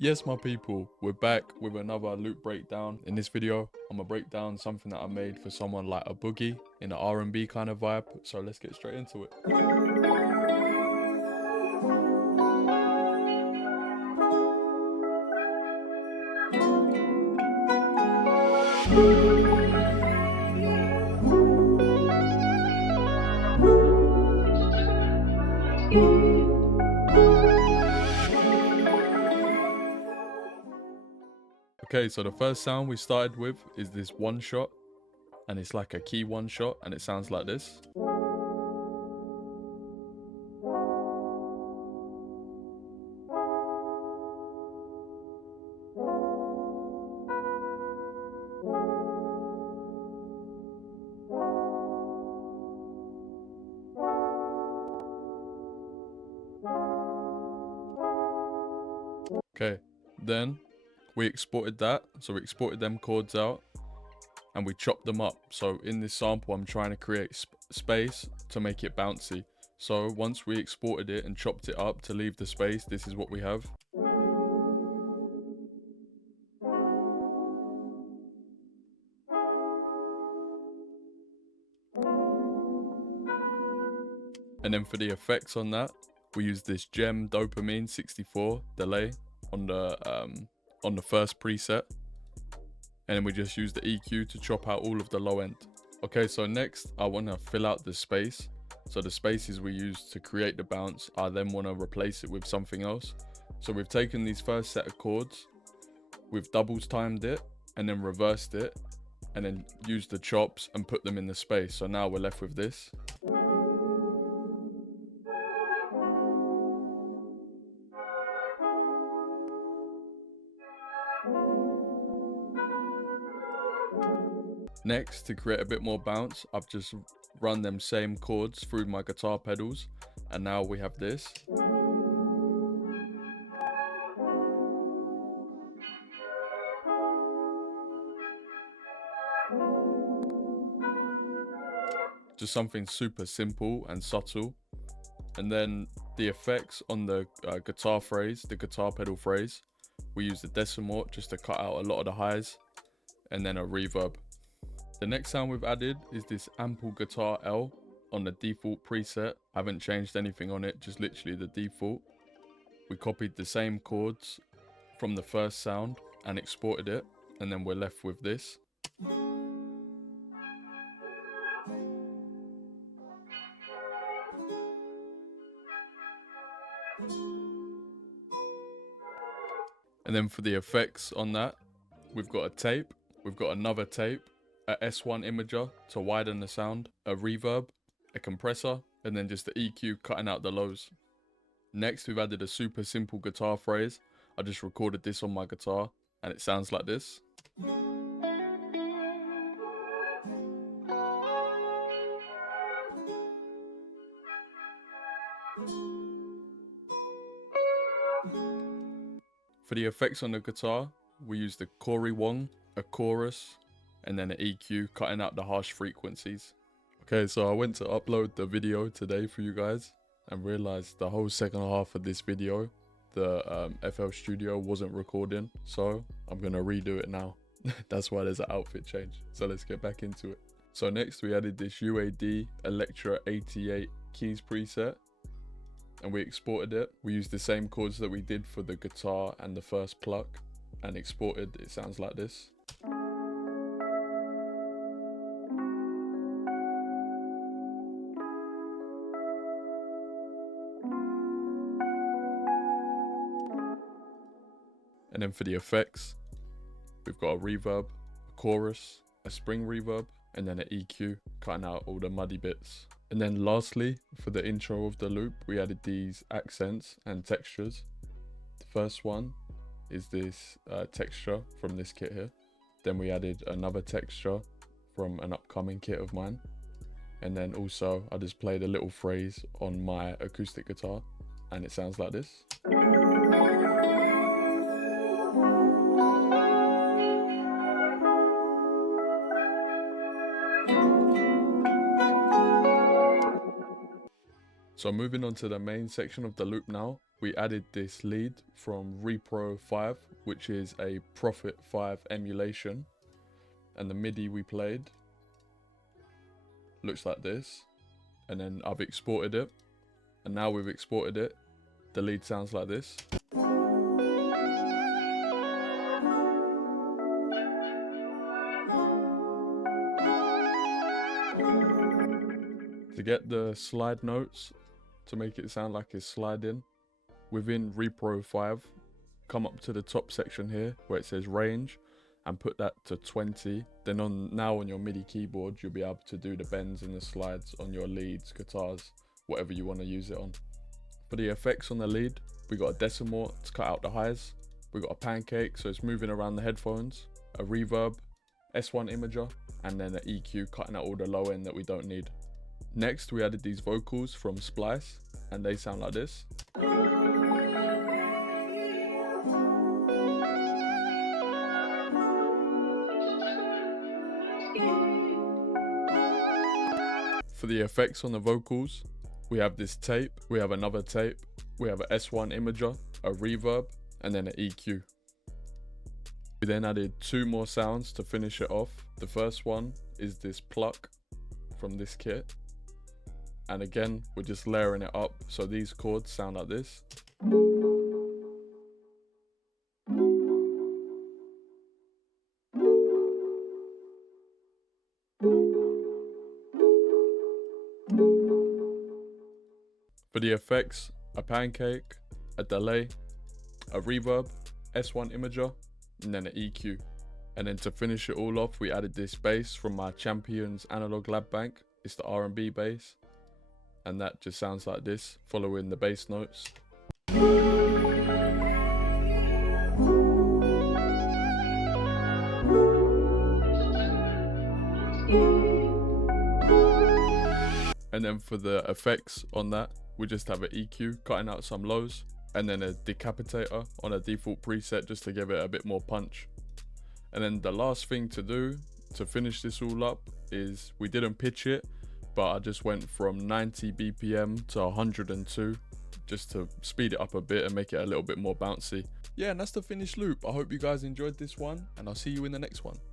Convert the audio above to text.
Yes, my people, we're back with another loop breakdown. In this video, I'm gonna break down something that I made for someone like a Boogie in an R&B kind of vibe. So let's get straight into it. Okay, so the first sound we started with is this one shot, and it's like a key one shot, and it sounds like this. Okay, then we exported that, so we exported them chords out and we chopped them up. So in this sample, I'm trying to create space to make it bouncy. So once we exported it and chopped it up to leave the space, this is what we have. And then for the effects on that, we use this Gem Dopamine 64 delay on the first preset. And then we just use the EQ to chop out all of the low end. Okay, so next I want to fill out the space. So the spaces we use to create the bounce, I then want to replace it with something else. So we've taken these first set of chords, we've doubles timed it and then reversed it and then used the chops and put them in the space. So now we're left with this. Next, to create a bit more bounce, I've just run them same chords through my guitar pedals, and now we have this. Just something super simple and subtle. And then the effects on the guitar phrase, the guitar pedal phrase, we use the decimort just to cut out a lot of the highs, and then a reverb. The next sound we've added is this ample guitar L on the default preset. I haven't changed anything on it, just literally the default. We copied the same chords from the first sound and exported it, and then we're left with this. And then for the effects on that, we've got a tape, we've got another tape, a S1 imager to widen the sound, a reverb, a compressor, and then just the EQ cutting out the lows. Next, we've added a super simple guitar phrase. I just recorded this on my guitar and it sounds like this. For the effects on the guitar, we use the Corey Wong, a chorus, and then an EQ cutting out the harsh frequencies. Okay, so I went to upload the video today for you guys and realized the whole second half of this video, the FL Studio wasn't recording, so I'm gonna redo it now. That's why there's an outfit change. So let's get back into it. So next we added this UAD Electra 88 keys preset and we exported it. We used the same chords that we did for the guitar and the first pluck and exported. It sounds like this. And then for the effects, we've got a reverb, a chorus, a spring reverb, and then an EQ, cutting out all the muddy bits. And then lastly, for the intro of the loop, we added these accents and textures. The first one is this texture from this kit here. Then we added another texture from an upcoming kit of mine. And then also, I just played a little phrase on my acoustic guitar, and it sounds like this. So moving on to the main section of the loop now, we added this lead from Repro 5, which is a Prophet 5 emulation. And the MIDI we played looks like this. And then I've exported it. And now we've exported it, the lead sounds like this. To get the slide notes, to make it sound like it's sliding, within Repro 5, come up to the top section here where it says range and put that to 20. Then on your MIDI keyboard, you'll be able to do the bends and the slides on your leads, guitars, whatever you want to use it on. For the effects on the lead, we got a decimal to cut out the highs. We got a pancake, so it's moving around the headphones, a reverb, S1 imager, and then an EQ cutting out all the low end that we don't need. Next, we added these vocals from Splice, and they sound like this. For the effects on the vocals, we have this tape, we have another tape, we have a S1 imager, a reverb, and then an EQ. We then added 2 more sounds to finish it off. The first one is this pluck from this kit. And again, we're just layering it up, so these chords sound like this. For the effects, a pancake, a delay, a reverb, S1 imager, and then an EQ. And then to finish it all off, we added this bass from my Champions Analog Lab Bank. It's the R&B bass. And that just sounds like this, following the bass notes. And then for the effects on that, we just have an EQ cutting out some lows, and then a decapitator on a default preset just to give it a bit more punch. And then the last thing to do to finish this all up is we didn't pitch it, but I just went from 90 BPM to 102 just to speed it up a bit and make it a little bit more bouncy. Yeah, and that's the finished loop. I hope you guys enjoyed this one, and I'll see you in the next one.